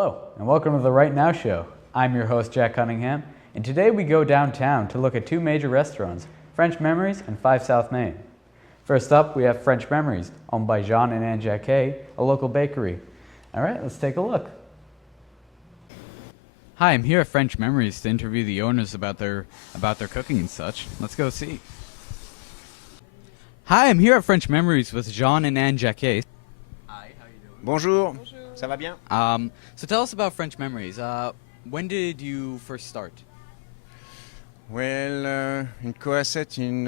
Hello, and welcome to the Right Now Show. I'm your host, Jack Cunningham, and today we go downtown to look at two major restaurants, French Memories and 5 South Main. First up, we have French Memories, owned by Jean and Anne Jacquet, a local bakery. All right, let's take a look. Hi, I'm here at French Memories to interview the owners about their cooking and such. Let's go see. Hi, I'm here at French Memories with Jean and Anne Jacquet. Hi, how you doing? Bonjour. Ça va bien? So tell us about French Memories. When did you first start? Well, in Coasset in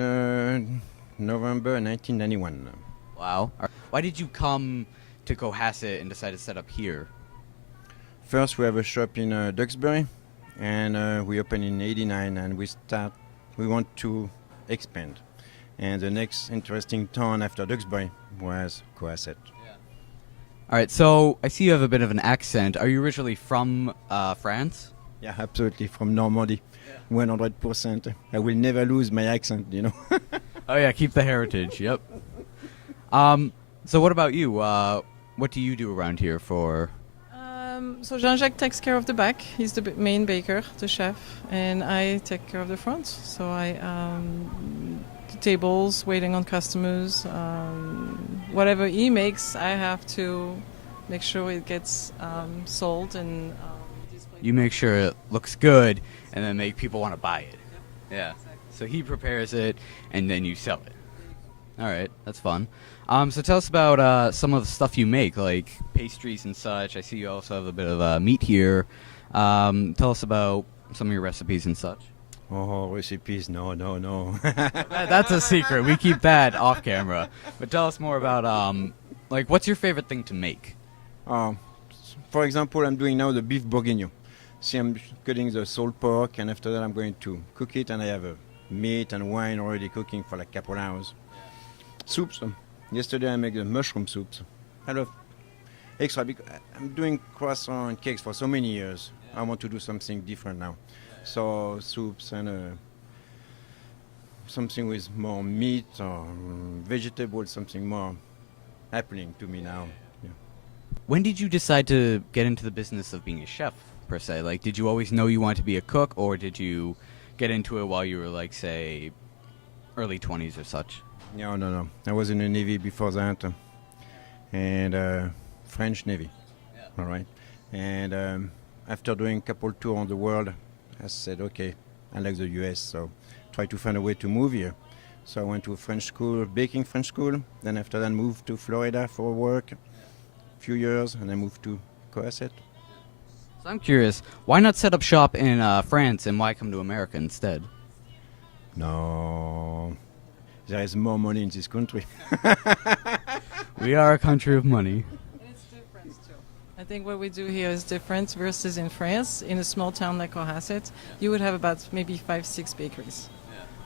November 1991. Wow. Why did you come to Cohasset and decide to set up here? First, we have a shop in Duxbury, and we opened in '89, and we want to expand. And the next interesting town after Duxbury was Coasset. All right, so I see you have a bit of an accent. Are you originally from France? Yeah, absolutely, from Normandy, 100%. I will never lose my accent, you know. Oh yeah, keep the heritage. Yep. So what about you? What do you do around here for? So Jean-Jacques takes care of the back. He's the main baker, the chef, and I take care of the front. So I the tables, waiting on customers. Whatever he makes, I have to make sure it gets sold and displayed. You make sure it looks good, and then make people want to buy it. Yeah. So he prepares it, and then you sell it. All right, that's fun. So tell us about some of the stuff you make, like pastries and such. I see you also have a bit of meat here. Tell us about some of your recipes and such. Oh, recipes, no. That's a secret. We keep that off camera. But tell us more about, like, what's your favorite thing to make? For example, I'm doing now the beef bourguignon. See, I'm cutting the salt pork, and after that I'm going to cook it, and I have meat and wine already cooking for like a couple hours. Soups. Yesterday I made the mushroom soups. I love extra because I'm doing croissant and cakes for so many years. I want to do something different now. So soups and something with more meat or vegetables, something more happening to me now. Yeah. When did you decide to get into the business of being a chef, per se? Like, did you always know you wanted to be a cook, or did you get into it while you were, like, say, early 20s or such? No. I was in the Navy before that, and French Navy. Yeah. All right. And after doing a couple tours on the world, I said, okay, I like the US, so try to find a way to move here. So I went to a French school, baking French school. Then after that, moved to Florida for work, a few years, and I moved to Coasset. So I'm curious, why not set up shop in France, and why come to America instead? No, there is more money in this country. We are a country of money. It's different too. I think what we do here is different versus in France. In a small town like Cohasset, you would have about maybe 5-6 bakeries.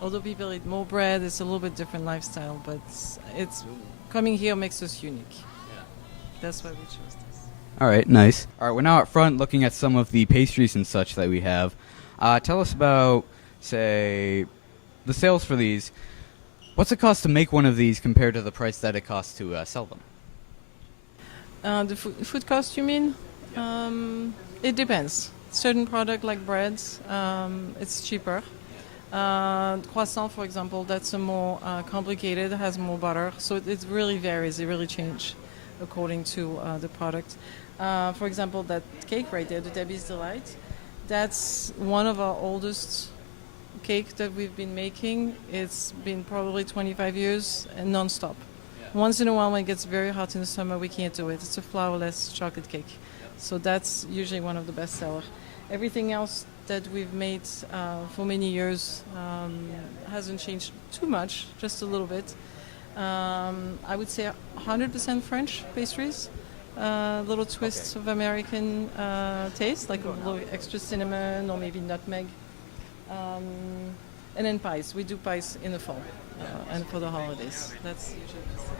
Although people eat more bread, it's a little bit different lifestyle, but it's coming here makes us unique. That's why we chose this. All right, nice. All right, we're now up front looking at some of the pastries and such that we have. Tell us about, say, the sales for these. What's it cost to make one of these compared to the price that it costs to sell them? The food cost, you mean? It depends. Certain product like breads, it's cheaper. Croissant, for example, that's a more complicated, has more butter, so it really varies. It really changes according to the product. For example, that cake right there, the Debbie's Delight, that's one of our oldest cake that we've been making. It's been probably 25 years and non-stop. Once in a while, when it gets very hot in the summer, we can't do it. It's a flourless chocolate cake. So that's usually one of the best sellers. Everything else that we've made for many years hasn't changed too much, just a little bit. I would say 100% French pastries, little twists of American taste, like a little extra cinnamon or maybe nutmeg. And then pies. We do pies in the fall and for the holidays. That's usually the same.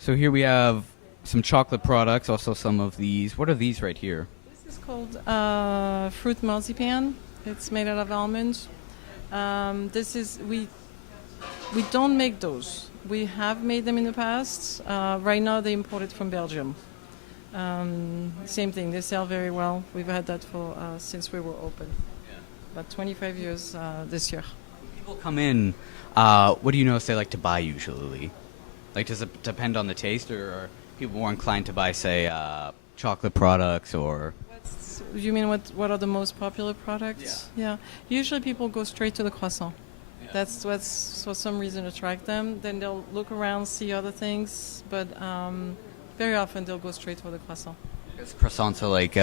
So here we have some chocolate products, also some of these. What are these right here? This is called fruit marzipan. It's made out of almonds. We don't make those. We have made them in the past. Right now they import it from Belgium. Same thing, they sell very well. We've had that for since we were open. About 25 years this year. People come in. What do you notice they like to buy usually? Like, does it depend on the taste, or are people more inclined to buy, say, chocolate products or? You mean what are the most popular products? Yeah. Usually people go straight to the croissant. Yeah. That's what's for some reason attract them. Then they'll look around, see other things, but very often they'll go straight for the croissant. Because croissants are like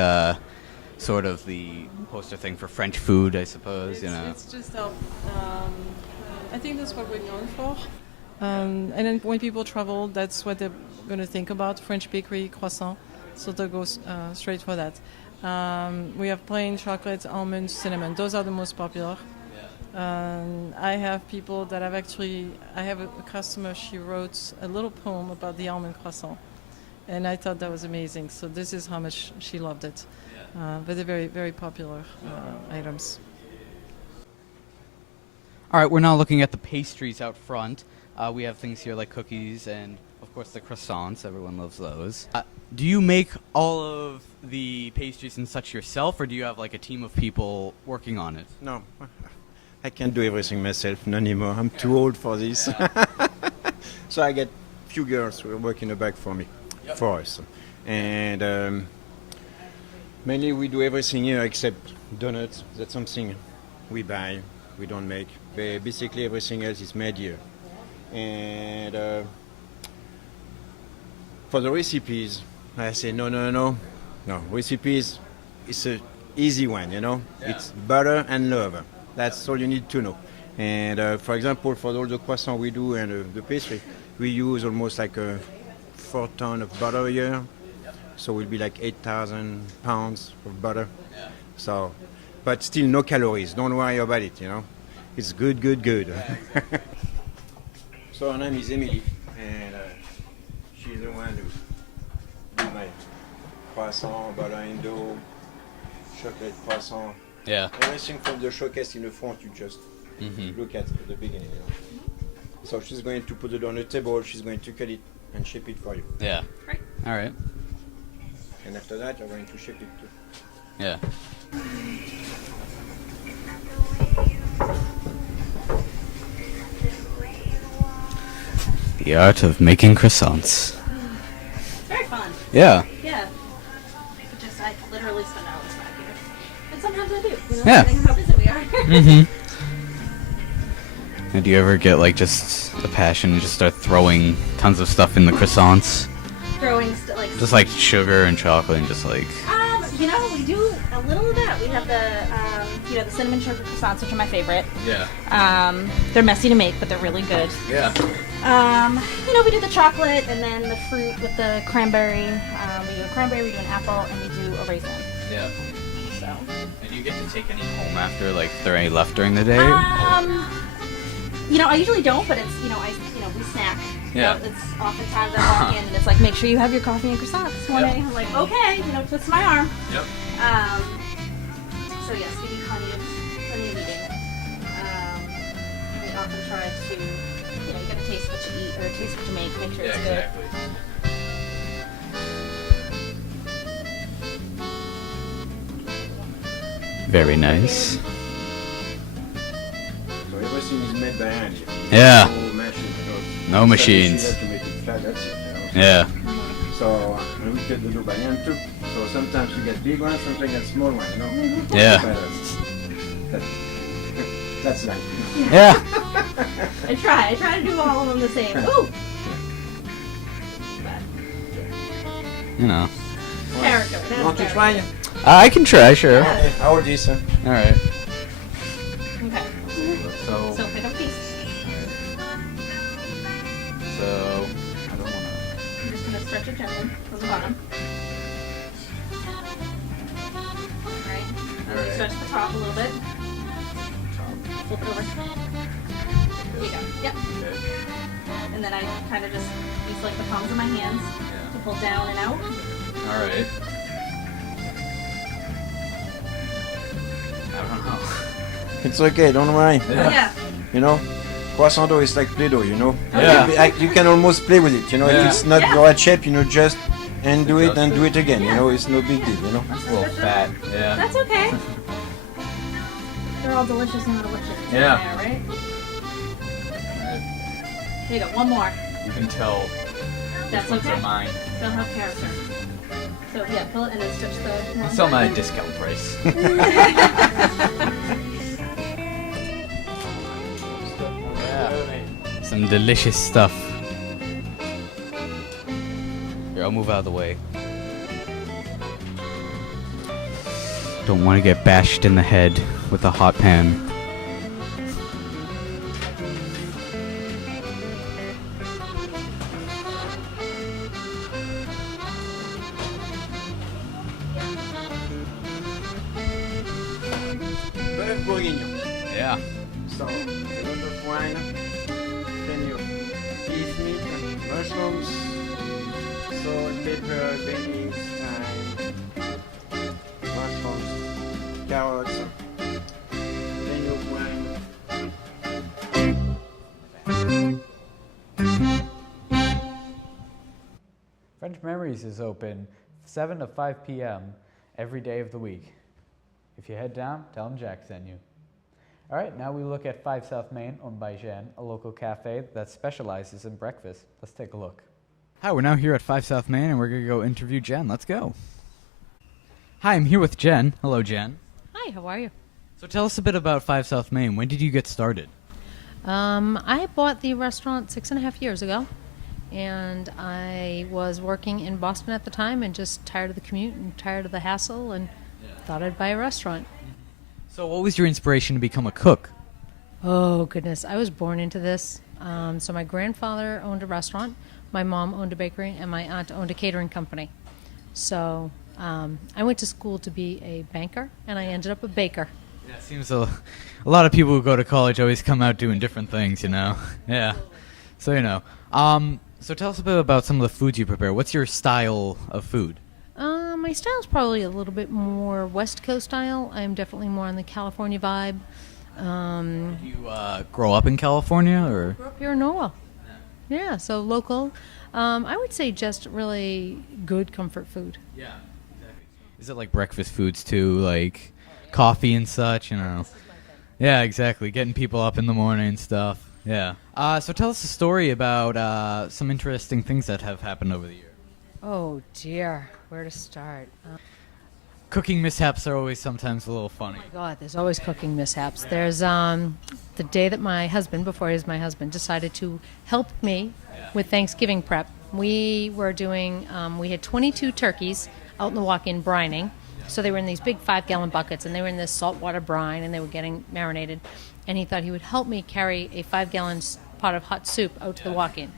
sort of the poster thing for French food, I suppose. It's just I think that's what we're known for. And then when people travel, that's what they're going to think about, French bakery, croissant. So they'll go straight for that. We have plain chocolate, almond, cinnamon. Those are the most popular. I have people that I have a customer, she wrote a little poem about the almond croissant. And I thought that was amazing. So this is how much she loved it. But they're very, very popular items. All right, we're now looking at the pastries out front. We have things here like cookies and, of course, the croissants. Everyone loves those. Do you make all of the pastries and such yourself, or do you have like a team of people working on it? No, I can't do everything myself, not anymore. I'm too old for this. So I get few girls who are working the back for me, for us. And mainly we do everything here except donuts. That's something we buy, we don't make. Basically everything else is made here. And for the recipes, I say no. Recipes, it's an easy one, It's butter and love. That's all you need to know. And for example, for all the croissants we do and the pastry, we use almost like 4 tons of butter a year. So it will be like 8,000 pounds of butter. So, but still no calories. Don't worry about it, It's good. So her name is Emily, and she's the one who do my croissant, butter and dough, chocolate croissant. Yeah. Everything from the showcase in the front, you just look at the beginning. So she's going to put it on the table, she's going to cut it and ship it for you. Yeah. Right. All right. And after that, you're going to ship it too. Yeah. The art of making croissants. Very fun. Yeah. Yeah. I literally spend hours back here. And sometimes I do, Yeah. depending on how busy we are. Mm-hmm. And do you ever get like just a passion and just start throwing tons of stuff in the croissants? Throwing, Just like sugar and chocolate and just like... we do a little of that. We have the cinnamon sugar croissants, which are my favorite. Yeah. They're messy to make, but they're really good. Yeah. We do the chocolate and then the fruit with the cranberry. We do a cranberry, we do an apple, and we do a raisin. Yeah. So. And do you get to take any home after, like, if there are any left during the day? I usually don't, but it's, we snack. Yeah. It's oftentimes I walk in and it's like, make sure you have your coffee and croissant this morning. Yep. I'm like, okay, twist my arm. Yep. So yes, we do plenty of eating. We often try to, you gotta taste what you eat or taste what you make sure it's good. exactly. Very nice. So everything is made by hand here. Yeah. No machine, No So machines. you have to make it flat, that's it, Yeah. So we cut the dough by hand too. So sometimes you get big ones, sometimes you get small ones, Yeah. But, that's life, Yeah. I try to do all of them the same. Ooh! You know. Character. You want to try? I can try, sure. Okay, how old is it? All right. Okay. So So pick up a piece. I don't want I'm just gonna stretch it gently from the bottom. Alright. And then stretch the top a little bit. Flip it over. There you go. Yep. to. And then I kind of just use like the palms of my hands to pull down and out. All right. I don't know. It's okay, don't worry. Yeah. Croissant dough is like Play-Doh, Yeah. You can almost play with it, Yeah. If it's not Yeah. the right shape, just and do it and do it again. You know, it's no big deal. You know. It's a little fat. Yeah. That's okay. They're all delicious and delicious. Yeah. There, right? There you go. One more. You can tell That's which ones okay. are mine. They'll have character. So yeah, pull it and then stretch the. I sell them at a discount price. Yeah. Some delicious stuff. Here, I'll move out of the way. Don't want to get bashed in the head with a hot pan. Bœuf bourguignon. Yeah. So, a lot of wine, then you beef meat, mushrooms, salt, pepper, bay leaves, thyme, mushrooms, carrots, then you wine. French Memories is open 7 to 5 p.m. every day of the week. If you head down, tell them Jack sent you. All right, now we look at 5 South Main, owned by Jeanne, a local cafe that specializes in breakfast. Let's take a look. Hi, we're now here at 5 South Main, and we're going to go interview Jen. Let's go. Hi, I'm here with Jen. Hello, Jen. Hi, how are you? So tell us a bit about 5 South Main. When did you get started? I bought the restaurant 6.5 years ago, and I was working in Boston at the time and just tired of the commute and tired of the hassle and thought I'd buy a restaurant. So what was your inspiration to become a cook? Oh, goodness. I was born into this. So my grandfather owned a restaurant, my mom owned a bakery, and my aunt owned a catering company. So I went to school to be a banker, and I ended up a baker. Yeah, it seems a lot of people who go to college always come out doing different things, you know? Yeah. So, you know. So tell us a bit about some of the foods you prepare. What's your style of food? My style is probably a little bit more West Coast style. I'm definitely more on the California vibe. You grow up in California, or? Grew up here in Norwell. Yeah, so local. I would say just really good comfort food. Yeah, exactly. Is it like breakfast foods too, like coffee and such, you know? Yeah, exactly. Getting people up in the morning and stuff. Yeah. So tell us a story about some interesting things that have happened over the year. Oh dear, where to start? Cooking mishaps are always sometimes a little funny. Oh my God, there's always cooking mishaps. There's the day that my husband, before he was my husband, decided to help me with Thanksgiving prep. We were doing, we had 22 turkeys out in the walk-in brining. So they were in these big 5-gallon buckets, and they were in this saltwater brine, and they were getting marinated. And he thought he would help me carry a 5-gallon pot of hot soup out to the walk-in.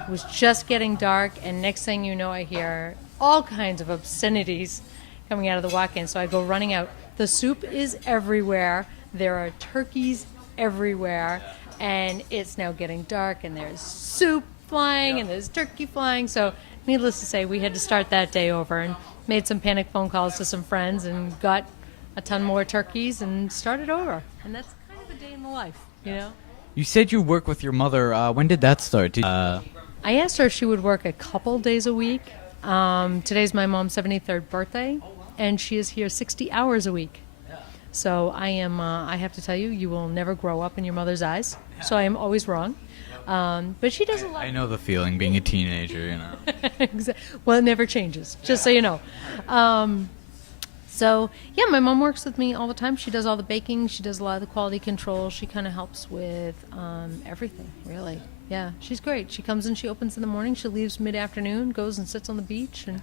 It was just getting dark, and next thing you know, I hear all kinds of obscenities coming out of the walk-in. So I go running out. The soup is everywhere. There are turkeys everywhere, and it's now getting dark, and there's soup flying, and there's turkey flying. So needless to say, we had to start that day over and made some panic phone calls to some friends and got a ton more turkeys and started over. And that's kind of a day in the life, you know? You said you work with your mother. When did that start? I asked her if she would work a couple days a week. Today's my mom's 73rd birthday, and she is here 60 hours a week. So I am, I have to tell you, you will never grow up in your mother's eyes. So I am always wrong. But she does a lot. I know the feeling, being a teenager, you know. Well, it never changes, just so you know. So, yeah, my mom works with me all the time. She does all the baking. She does a lot of the quality control. She kind of helps with everything, really. Yeah, she's great. She comes in, she opens in the morning. She leaves mid-afternoon, goes and sits on the beach. And,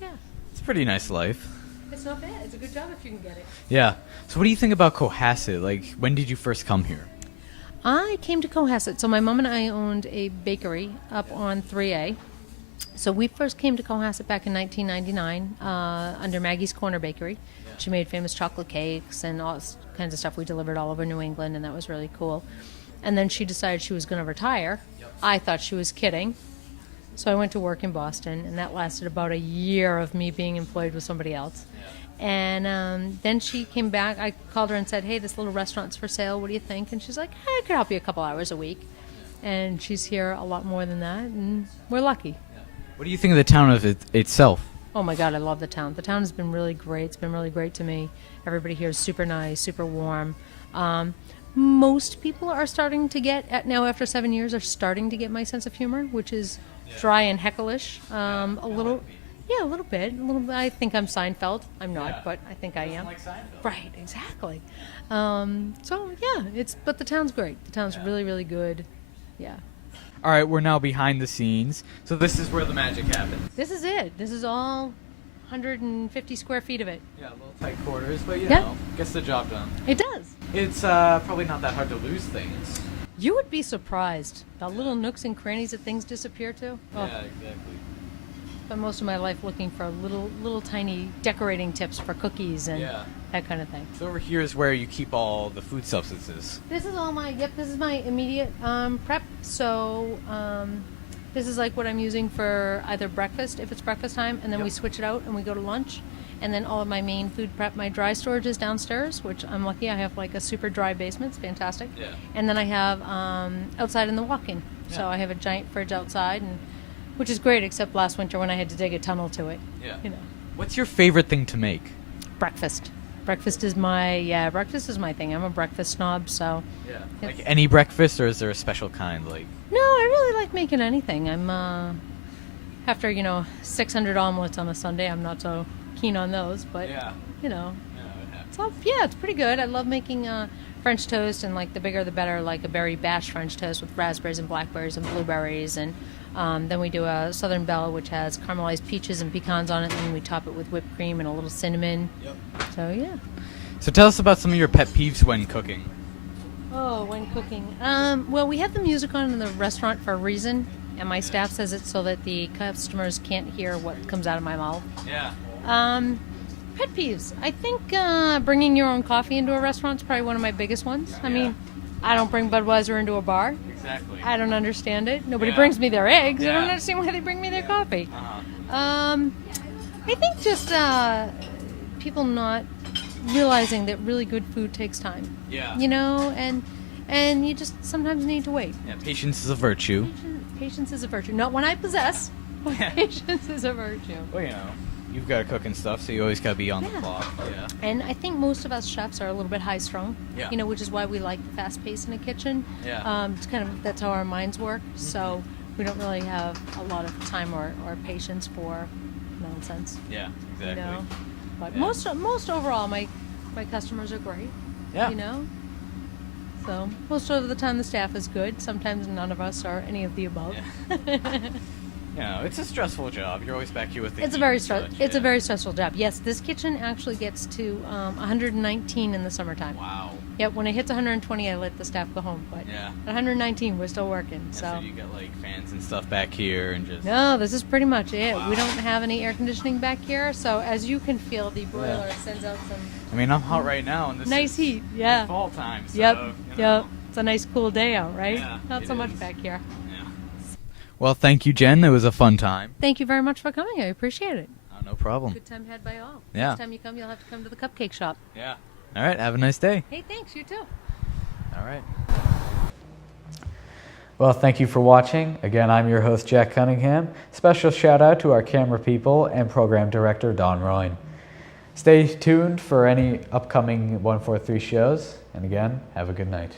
yeah. It's a pretty nice life. It's not bad. It's a good job if you can get it. Yeah. So what do you think about Cohasset? Like, when did you first come here? I came to Cohasset. So my mom and I owned a bakery up on 3A. So we first came to Cohasset back in 1999 under Maggie's Corner Bakery. She made famous chocolate cakes and all kinds of stuff. We delivered all over New England, and that was really cool. And then she decided she was going to retire. I thought she was kidding. So I went to work in Boston, and that lasted about a year of me being employed with somebody else. And then she came back. I called her and said, hey, this little restaurant's for sale. What do you think? And she's like, hey, I could help you a couple hours a week. And she's here a lot more than that, and we're lucky. What do you think of the town of itself? Oh my God, I love the town. The town has been really great. It's been really great to me. Everybody here is super nice, super warm. Most people are starting to get, now after 7 years, are starting to get my sense of humor, which is dry and hecklish. A little, yeah, a little bit. I think I'm Seinfeld. I'm not, but I think I am. Right, exactly. So yeah, but the town's great. The town's really, really good. Yeah. All right, we're now behind the scenes. So this is where the magic happens. This is it. This is all 150 square feet of it. Yeah, little tight quarters, but you Yeah. know, gets the job done. It does. It's probably not that hard to lose things. You would be surprised the little nooks and crannies that things disappear to. Oh, Yeah, exactly. spent most of my life looking for little tiny decorating tips for cookies and Yeah. that kind of thing. So over here is where you keep all the food substances. This is all this is my immediate prep. So this is like what I'm using for either breakfast, if it's breakfast time, and then we switch it out and we go to lunch. And then all of my main food prep, my dry storage is downstairs, which I'm lucky. I have like a super dry basement. It's fantastic. Yeah. And then I have outside in the walk-in. So Yeah. I have a giant fridge outside, which is great, except last winter when I had to dig a tunnel to it. Yeah. You know, What's your favorite thing to make? breakfast. Breakfast is my thing. I'm a breakfast snob, so. Yeah. Like any breakfast, or is there a special kind? Like, No, I really like making anything. I'm after 600 omelets on a Sunday. I'm not so keen on those, but Yeah. you know, Yeah, it happens. it's all, yeah, it's pretty good. I love making French toast, and like the bigger the better. Like a berry bash French toast with raspberries and blackberries and blueberries, and then we do a Southern Belle, which has caramelized peaches and pecans on it, and then we top it with whipped cream and a little cinnamon. Yep. So yeah. so tell us about some of your pet peeves when cooking. Oh, when cooking. Well, we have the music on in the restaurant for a reason, and my staff says it so that the customers can't hear what comes out of my mouth. Yeah. Pet peeves. I think bringing your own coffee into a restaurant is probably one of my biggest ones. I mean, I don't bring Budweiser into a bar. Exactly. I don't understand it. Nobody Yeah. brings me their eggs. I Yeah. don't understand why they bring me their coffee. Uh-huh. I think just people not realizing that really good food takes time. Yeah. You know, and you just sometimes need to wait. Yeah, patience is a virtue. Patience is a virtue. Not one I possess, but Yeah. patience is a virtue. Well, you know, you've got to cook and stuff, so you always got to be on the Yeah. clock. Yeah. And I think most of us chefs are a little bit high strung. Yeah. You know, which is why we like the fast pace in the kitchen. Yeah. It's kind of that's how our minds work. So we don't really have a lot of time or patience for nonsense. Yeah, You exactly. know. But Yeah. most overall, my customers are great. Yeah. You know. So most of the time the staff is good. Sometimes none of us are any of the above. You know, it's a stressful job. You're always back here with the It's a heat very and such, It's a yeah. very stressful job. Yes, this kitchen actually gets to 119 in the summertime. Wow. Yep, when it hits 120, I let the staff go home. But Yeah. at 119, we're still working. Yeah, So you got like fans and stuff back here and just. no, this is pretty much it. Wow. We don't have any air conditioning back here, so as you can feel, the boiler Yeah. sends out some I mean, I'm hot right now, and this nice is heat. Yeah. fall time. So, Yep. you know. Yep. It's a nice cool day out, right? Yeah, Not it so much is. back here. Yeah. Well, thank you, Jen. It was a fun time. Thank you very much for coming. I appreciate it. Oh, no problem. Good time had by all. Yeah. Next time you come, you'll have to come to the cupcake shop. Yeah. All right. Have a nice day. Hey, thanks. You too. All right. Well, thank you for watching. Again, I'm your host, Jack Cunningham. Special shout out to our camera people and program director, Don Royne. Stay tuned for any upcoming 143 shows. And again, have a good night.